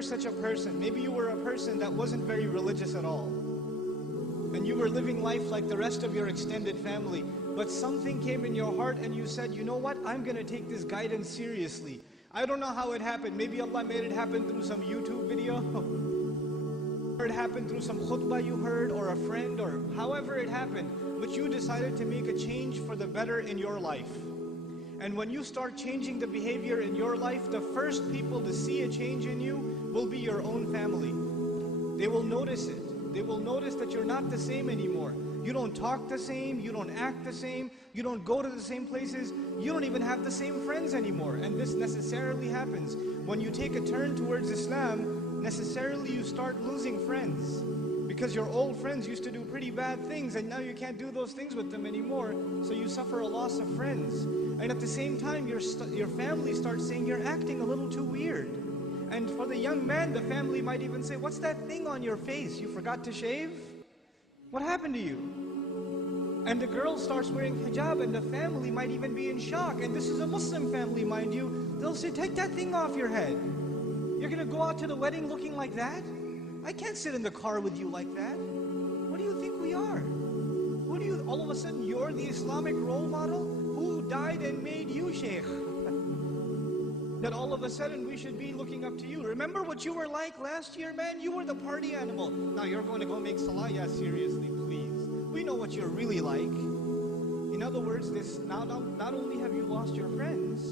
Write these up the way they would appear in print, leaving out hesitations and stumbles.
were such a person, maybe you were a person that wasn't very religious at all, and you were living life like the rest of your extended family, but something came in your heart and you said, you know what, I'm going to take this guidance seriously. I don't know how it happened. Maybe Allah made it happen through some YouTube video. Or it happened through some khutbah you heard, or a friend, or however it happened. But you decided to make a change for the better in your life. And when you start changing the behavior in your life, the first people to see a change in you will be your own family. They will notice it. They will notice that you're not the same anymore. You don't talk the same, you don't act the same, you don't go to the same places, you don't even have the same friends anymore. And this necessarily happens. When you take a turn towards Islam, necessarily you start losing friends. Because your old friends used to do pretty bad things and now you can't do those things with them anymore. So you suffer a loss of friends. And at the same time, your family starts saying you're acting a little too weird. And for the young man, the family might even say, what's that thing on your face? You forgot to shave? What happened to you? And the girl starts wearing hijab and the family might even be in shock. And this is a Muslim family, mind you. They'll say, take that thing off your head. You're going to go out to the wedding looking like that? I can't sit in the car with you like that. What do you think we are? All of a sudden, you're the Islamic role model? Who died and made you Shaykh? That all of a sudden we should be looking up to you. Remember what you were like last year, man? You were the party animal. Now you're going to go make salah? Yeah, seriously, please. We know what you're really like. In other words, not only have you lost your friends,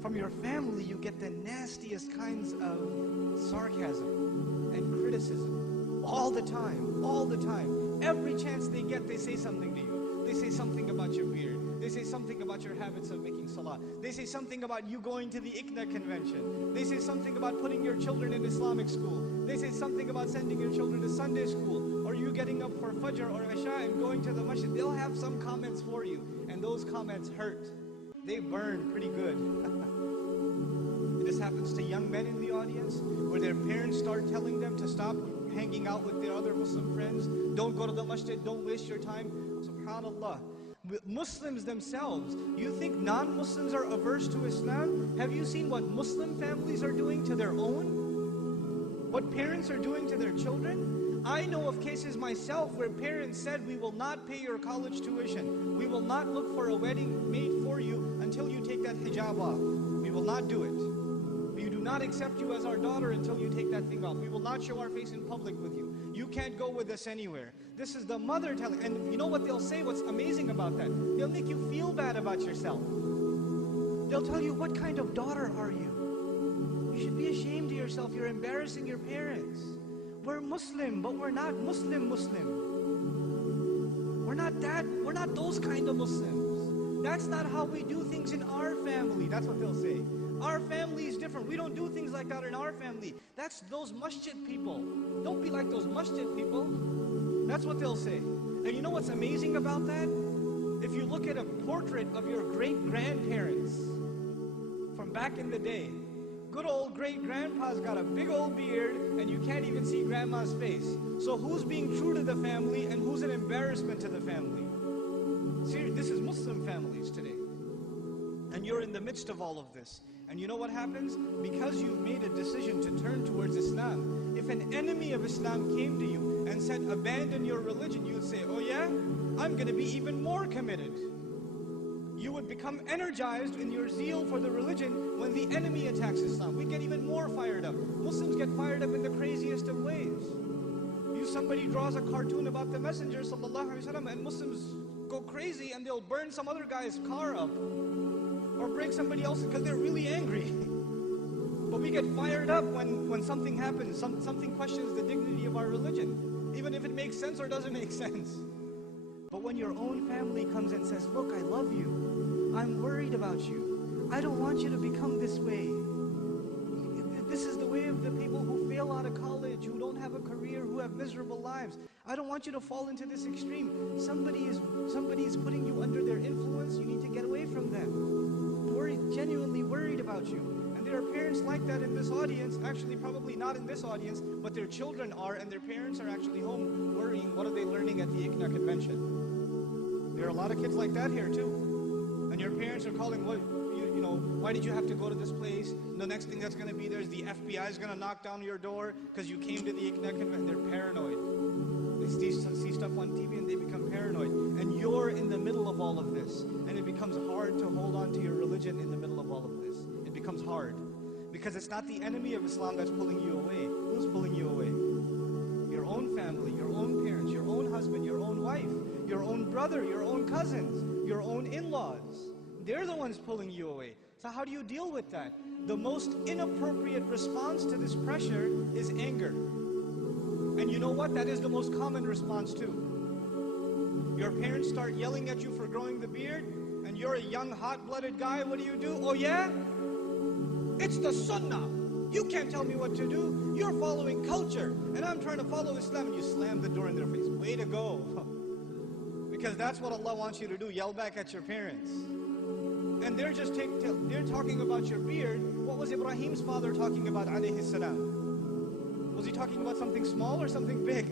from your family you get the nastiest kinds of sarcasm and criticism. All the time, all the time. Every chance they get, they say something to you. They say something about your beard. They say something about your habits of making salah. They say something about you going to the ICNA convention. They say something about putting your children in Islamic school. They say something about sending your children to Sunday school, or you getting up for Fajr or Isha and going to the masjid. They'll have some comments for you, and those comments hurt. They burn pretty good. This happens to young men in the audience, where their parents start telling them to stop hanging out with their other Muslim friends. Don't go to the masjid, don't waste your time. SubhanAllah. Muslims themselves, you think non-Muslims are averse to Islam? Have you seen what Muslim families are doing to their own? What parents are doing to their children? I know of cases myself where parents said, we will not pay your college tuition. We will not look for a wedding made for you until you take that hijab off. We will not do it. We do not accept you as our daughter until you take that thing off. We will not show our face in public with you. You can't go with us anywhere. This is the mother telling, and you know what they'll say, what's amazing about that? They'll make you feel bad about yourself. They'll tell you, what kind of daughter are you? You should be ashamed of yourself, you're embarrassing your parents. We're Muslim, but we're not Muslim. We're not those kind of Muslims. That's not how we do things in our family, that's what they'll say. Our family is different. We don't do things like that in our family. That's those masjid people. Don't be like those masjid people. That's what they'll say. And you know what's amazing about that? If you look at a portrait of your great-grandparents from back in the day, good old great-grandpa's got a big old beard and you can't even see grandma's face. So who's being true to the family and who's an embarrassment to the family? See, this is Muslim families today. And you're in the midst of all of this. And you know what happens? Because you've made a decision to turn towards Islam, if an enemy of Islam came to you and said, abandon your religion, you'd say, oh yeah? I'm going to be even more committed. You would become energized in your zeal for the religion when the enemy attacks Islam. We get even more fired up. Muslims get fired up in the craziest of ways. Somebody draws a cartoon about the Messenger ﷺ and Muslims go crazy and they'll burn some other guy's car up or break somebody else's because they're really angry. But we get fired up when something happens, something questions the dignity of our religion, even if it makes sense or doesn't make sense. But when your own family comes and says, look, I love you, I'm worried about you, I don't want you to become this way. This is the way of the people who fail out of college, who don't have a career, who have miserable lives. I don't want you to fall into this extreme. Somebody is putting you under their influence, you need to get away from them. Genuinely worried about you. And there are parents like that in this audience, actually probably not in this audience, but their children are, and their parents are actually home worrying, what are they learning at the ICNA convention? There are a lot of kids like that here too. And your parents are calling, what, why did you have to go to this place? The next thing that's going to be there is the FBI is going to knock down your door because you came to the convention. They're paranoid. They see stuff on TV and they become paranoid. And you're in the middle of all of this. And it becomes hard to hold on to your religion in the middle of all of this. It becomes hard. Because it's not the enemy of Islam that's pulling you away. Who's pulling you away? Your own family, your own parents, your own husband, your own wife, your own brother, your own cousins, your own in-laws. They're the ones pulling you away. So how do you deal with that? The most inappropriate response to this pressure is anger. And you know what? That is the most common response too. Your parents start yelling at you for growing the beard, and you're a young, hot-blooded guy. What do? Oh yeah? It's the sunnah. You can't tell me what to do. You're following culture, and I'm trying to follow Islam, and you slam the door in their face. Way to go. Because that's what Allah wants you to do, yell back at your parents. And they're talking about your beard. What was Ibrahim's father talking about, alaihi salam? Was he talking about something small or something big?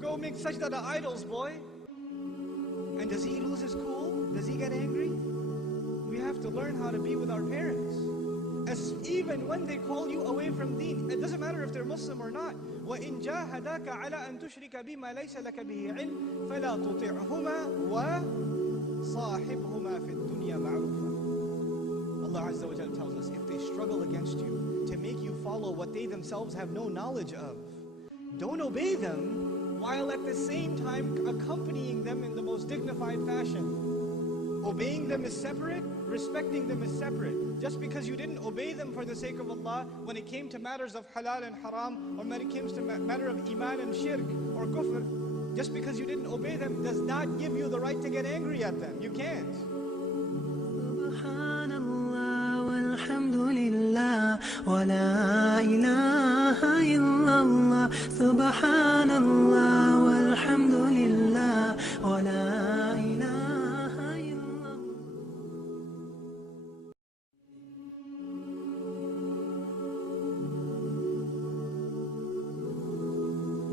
Go make sajda to idols, boy. And does he lose his cool? Does he get angry? We have to learn how to be with our parents. Even when they call you away from deen, it doesn't matter if they're Muslim or not. وَإِن جَاهَدَاكَ عَلَىٰ أَن تُشْرِكَ بِمَا لَيْسَ لَكَ بِهِ عِلْمٍ فَلَا تُطِعْهُمَا وَصَاحِبْهُمَا فِي الدُّنْيَا مَعْرُوفًا. Allah Azza wa Jalla tells us, if they struggle against you to make you follow what they themselves have no knowledge of, don't obey them while at the same time accompanying them in the most dignified fashion. Obeying them is separate, respecting them is separate. Just because you didn't obey them for the sake of Allah, when it came to matters of halal and haram, or when it came to matter of iman and shirk or kufr, just because you didn't obey them does not give you the right to get angry at them. You can't. Subhanallah walhamdulillah wa la ilaha illallah. Subhanallah